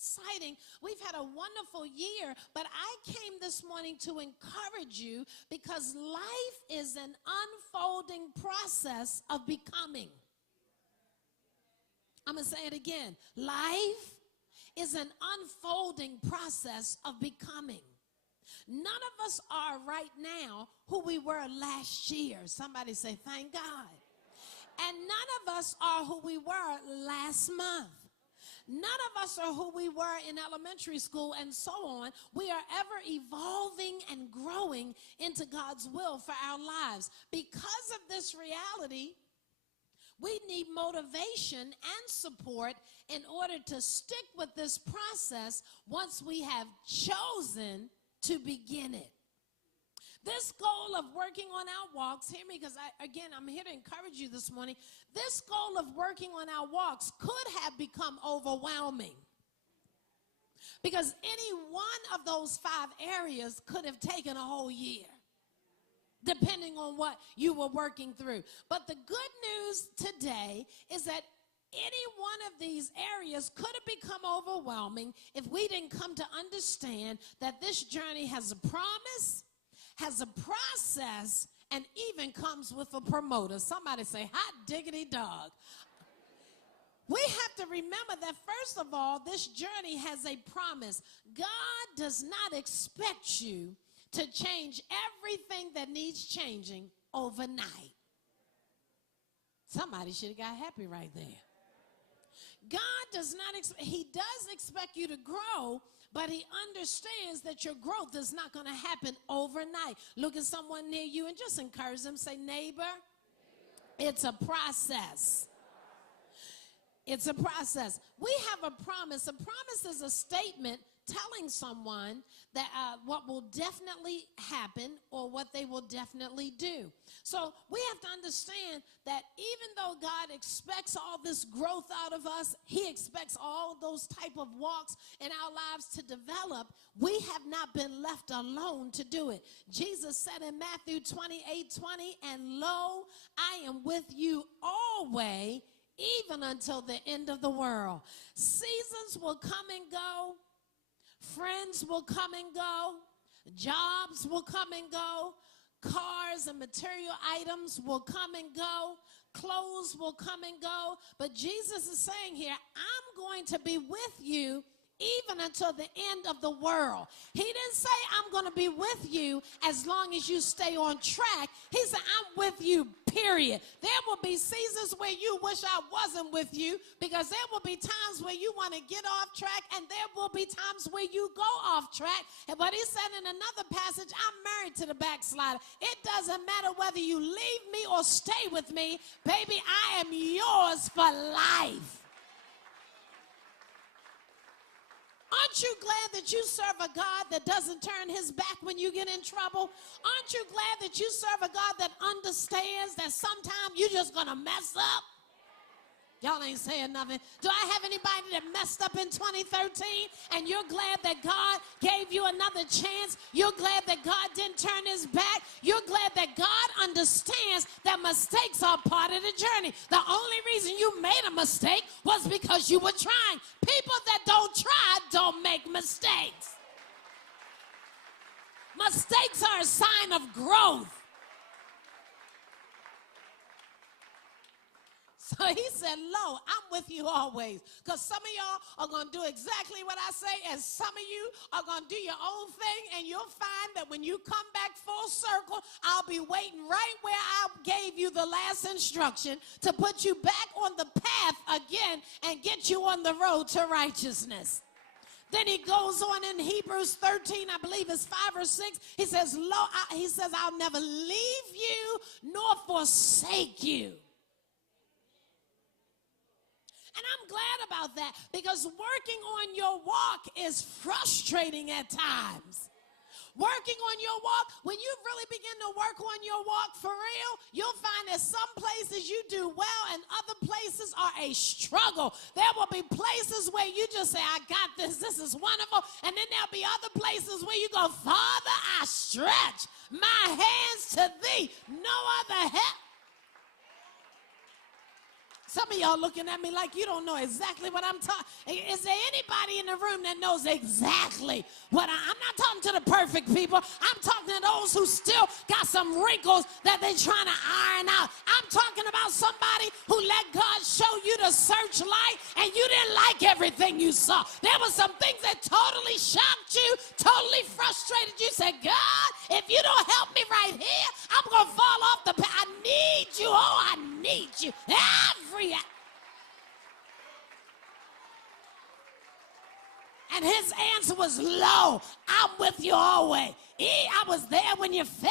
exciting. We've had a wonderful year, but I came this morning to encourage you because life is an unfolding process of becoming. I'm going to say it again. Life is an unfolding process of becoming. None of us are right now who we were last year. Somebody say, thank God. And none of us are who we were last month. None of us are who we were in elementary school and so on. We are ever evolving and growing into God's will for our lives. Because of this reality, we need motivation and support in order to stick with this process once we have chosen to begin it. This goal of working on our walks, hear me because I'm here to encourage you this morning. This goal of working on our walks could have become overwhelming because any one of those 5 areas could have taken a whole year, depending on what you were working through. But the good news today is that any one of these areas could have become overwhelming if we didn't come to understand that this journey has a promise, has a process, and even comes with a promoter. Somebody say, hot diggity dog. We have to remember that, first of all, this journey has a promise. God does not expect you to change everything that needs changing overnight. Somebody should have got happy right there. God does not expect, he does expect you to grow, but he understands that your growth is not going to happen overnight. Look at someone near you and just encourage them. Say, neighbor, it's a process. It's a process. We have a promise. A promise is a statement telling someone that what will definitely happen or what they will definitely do. So we have to understand that even though God expects all this growth out of us, he expects all those type of walks in our lives to develop, we have not been left alone to do it. Jesus said in Matthew 28:20, and lo, I am with you always, even until the end of the world. Seasons will come and go. Friends will come and go. Jobs will come and go. Cars and material items will come and go. Clothes will come and go. But Jesus is saying here, I'm going to be with you even until the end of the world. He didn't say I'm going to be with you as long as you stay on track. He said I'm with you, period. There will be seasons where you wish I wasn't with you because there will be times where you want to get off track and there will be times where you go off track. But he said in another passage, I'm married to the backslider. It doesn't matter whether you leave me or stay with me. Baby, I am yours for life. Aren't you glad that you serve a God that doesn't turn his back when you get in trouble? Aren't you glad that you serve a God that understands that sometimes you're just going to mess up? Y'all ain't saying nothing. Do I have anybody that messed up in 2013 and you're glad that God gave you another chance? You're glad that God didn't turn his back? You're glad that God understands that mistakes are part of the journey. The only reason you made a mistake was because you were trying. People that don't try don't make mistakes. Mistakes are a sign of growth. So he said, lo, I'm with you always. Because some of y'all are going to do exactly what I say, and some of you are going to do your own thing, and you'll find that when you come back full circle, I'll be waiting right where I gave you the last instruction to put you back on the path again and get you on the road to righteousness. Then he goes on in Hebrews 13, I believe it's 5 or 6. He says, I'll never leave you nor forsake you. And I'm glad about that because working on your walk is frustrating at times. Working on your walk, when you really begin to work on your walk for real, you'll find that some places you do well and other places are a struggle. There will be places where you just say, I got this, this is wonderful. And then there'll be other places where you go, Father, I stretch my hands to thee. No other help. Some of y'all looking at me like you don't know exactly what I'm talking. Is there anybody in the room that knows exactly what I'm not talking to the perfect people. I'm talking to those who still got some wrinkles that they're trying to iron out. I'm talking about somebody who let God show you the searchlight and you didn't like everything you saw. There were some things that totally shocked you, totally frustrated you. Said, God, if you don't help me right here, I'm going to fall off the path. I need you. Oh, I need you. And his answer was, lo, I'm with you always. I was there when you fell,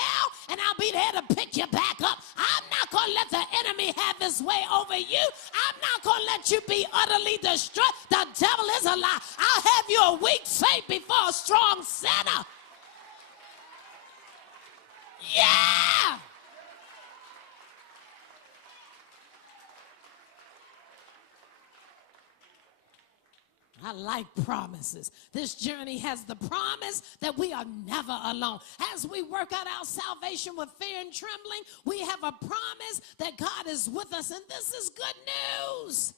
and I'll be there to pick you back up. I'm not going to let the enemy have his way over you. I'm not going to let you be utterly destroyed. The devil is a lie. I'll have you a weak faith before a strong sinner. Yeah! I like promises. This journey has the promise that we are never alone. As we work out our salvation with fear and trembling, we have a promise that God is with us, and this is good news.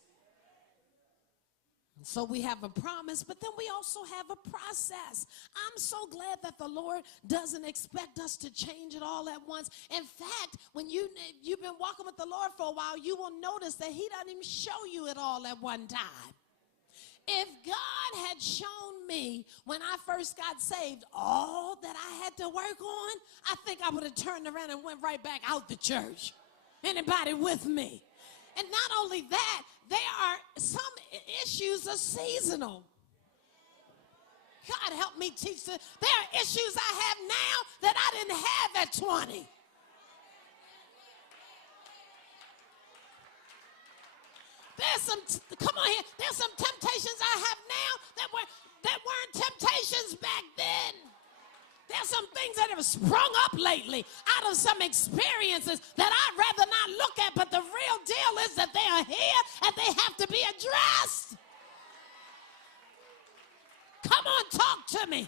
So we have a promise, but then we also have a process. I'm so glad that the Lord doesn't expect us to change it all at once. In fact, when you've been walking with the Lord for a while, you will notice that he doesn't even show you it all at one time. If God had shown me when I first got saved all that I had to work on, I think I would have turned around and went right back out the church. Anybody with me? And not only that, there are some issues are seasonal. God help me teach this. There are issues I have now that I didn't have at 20. There's some temptations I have now that weren't temptations back then. There's some things that have sprung up lately out of some experiences that I'd rather not look at, but the real deal is that they are here and they have to be addressed. Come on, talk to me.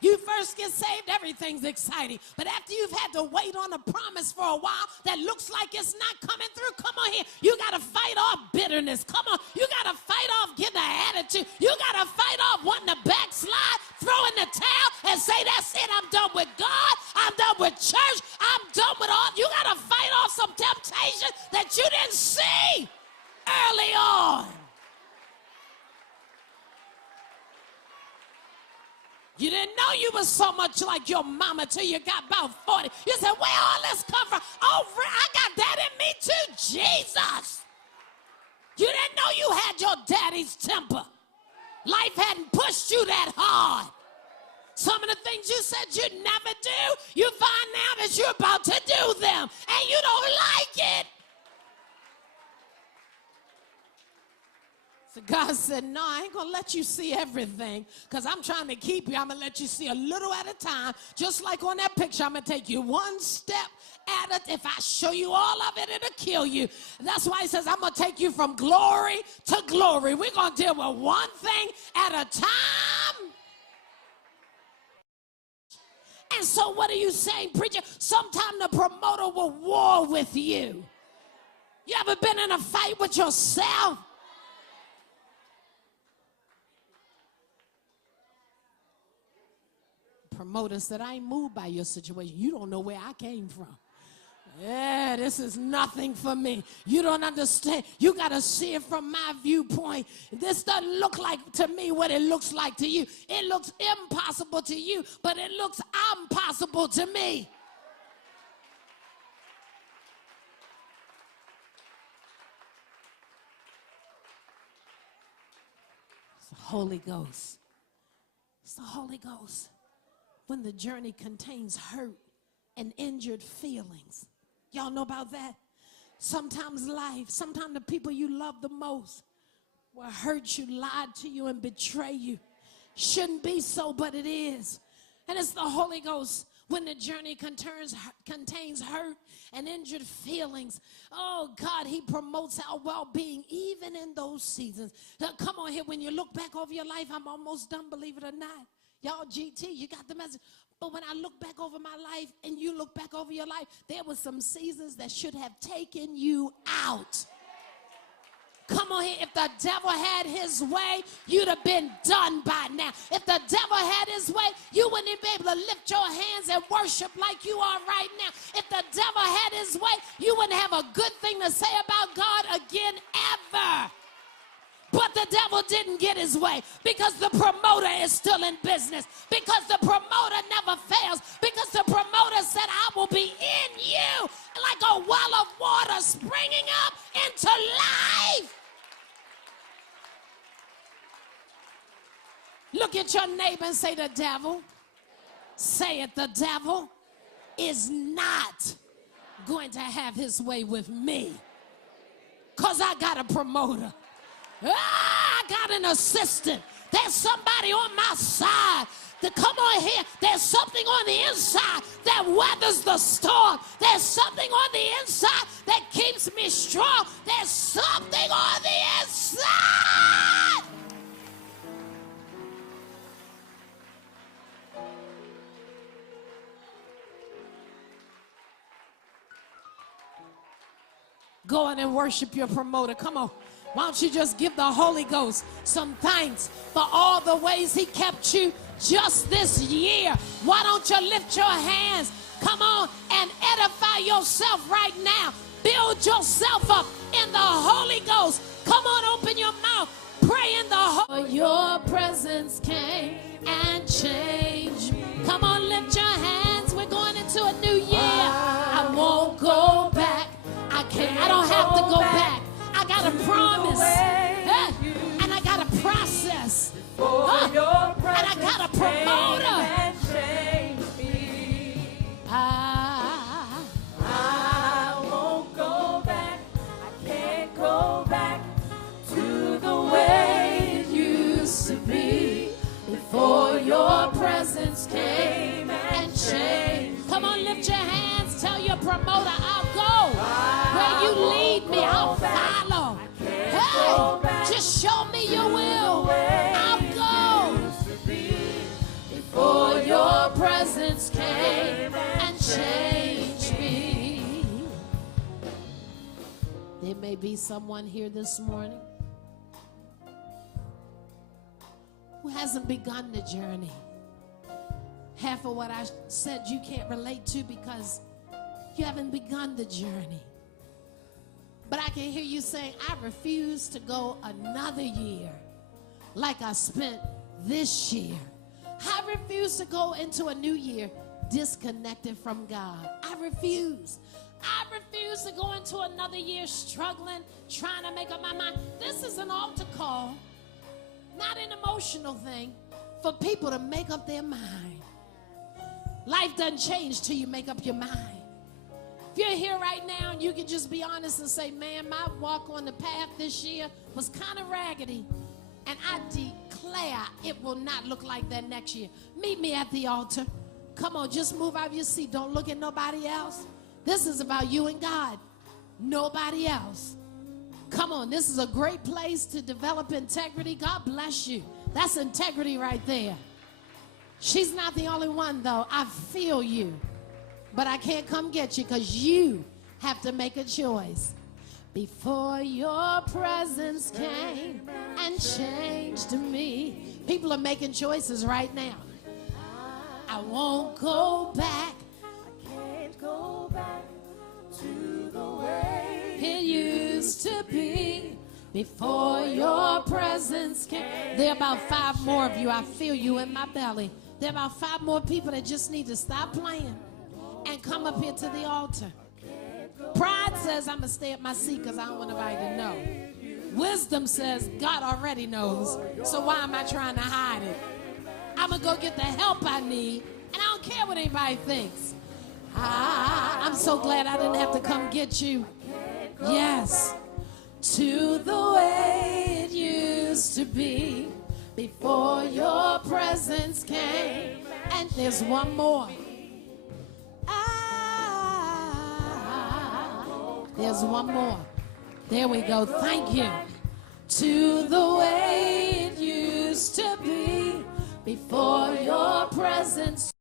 You first get saved, everything's exciting. But after you've had to wait on a promise for a while that looks like it's not coming through, come on here. You got to fight off bitterness. Come on. You got to fight off getting an attitude. You got to fight off wanting to backslide, throw in the towel, and say, that's it. I'm done with God. I'm done with church. I'm done with all. You got to fight off some temptation that you didn't see early on. You didn't know you was so much like your mama till you got about 40. You said, where all this come from? Oh, I got that in me too, Jesus. You didn't know you had your daddy's temper. Life hadn't pushed you that hard. Some of the things you said you'd never do, you find now that you're about to do them, and you don't like it. So God said, no, I ain't going to let you see everything because I'm trying to keep you. I'm going to let you see a little at a time. Just like on that picture, I'm going to take you one step at a. If I show you all of it, it'll kill you. That's why he says, I'm going to take you from glory to glory. We're going to deal with one thing at a time. And so what are you saying, preacher? Sometime the promoter will war with you. You ever been in a fight with yourself? Promoter said, I ain't moved by your situation. You don't know where I came from. Yeah, this is nothing for me. You don't understand. You got to see it from my viewpoint. This doesn't look like to me what it looks like to you. It looks impossible to you, but it looks impossible to me. It's the Holy Ghost. It's the Holy Ghost. When the journey contains hurt and injured feelings. Y'all know about that? Sometimes the people you love the most will hurt you, lie to you, and betray you. Shouldn't be so, but it is. And it's the Holy Ghost. When the journey contains hurt and injured feelings, oh God, he promotes our well-being even in those seasons. Now, come on here, when you look back over your life, I'm almost done, believe it or not. Y'all, GT, you got the message. But when I look back over my life and you look back over your life, there were some seasons that should have taken you out. Come on here. If the devil had his way, you'd have been done by now. If the devil had his way, you wouldn't be able to lift your hands and worship like you are right now. If the devil had his way, you wouldn't have a good thing to say about God again ever. But the devil didn't get his way because the promoter is still in business, because the promoter never fails, because the promoter said, I will be in you like a well of water springing up into life. Look at your neighbor and say, the devil, say it, the devil is not going to have his way with me, because I got a promoter. I got an assistant. There's somebody on my side. Come on here. There's something on the inside that weathers the storm. There's something on the inside that keeps me strong. There's something on the inside. Go on and worship your promoter. Come on. Why don't you just give the Holy Ghost some thanks for all the ways he kept you just this year? Why don't you lift your hands, come on, and edify yourself right now. Build yourself up in the Holy Ghost. Come on, open your mouth. Pray in the Holy Ghost. Your presence came and changed me. Come on, lift your hands. We're going into a new year. I won't go back. I don't have to go back. I got a promise, and I got a process, and I got a promoter. I won't go back. I can't go back to the way it used to be before your presence came and changed. Come on, lift your hands. Tell your promoter, I'll go. Where you lead me, I'll follow. Hey, just show me your will. I'll go. Before your presence came and changed me. There may be someone here this morning who hasn't begun the journey. Half of what I said you can't relate to because you haven't begun the journey. But I can hear you saying, I refuse to go another year like I spent this year. I refuse to go into a new year disconnected from God. I refuse. I refuse to go into another year struggling, trying to make up my mind. This is an altar call, not an emotional thing, for people to make up their mind. Life doesn't change till you make up your mind. If you're here right now and you can just be honest and say, man, my walk on the path this year was kind of raggedy, and I declare it will not look like that next year. Meet me at the altar. Come on, just move out of your seat. Don't look at nobody else. This is about you and God. Nobody else. Come on, this is a great place to develop integrity. God bless you. That's integrity right there. She's not the only one, though. I feel you. But I can't come get you because you have to make a choice. Before your presence came and changed me. People are making choices right now. I won't go back. I can't go back to the way it used to be. Before your presence came. There are about 5 more of you. I feel you in my belly. There are about 5 more people that just need to stop playing and come up here to the altar. Pride says I'm going to stay at my seat because I don't want nobody to know. Wisdom says God already knows, so why am I trying to hide it? I'm going to go get the help I need, and I don't care what anybody thinks. I'm so glad I didn't have to come get you. Yes. To the way it used to be before your presence came. And there's one more. There's one more. There we go. Thank you. To the way it used to be before your presence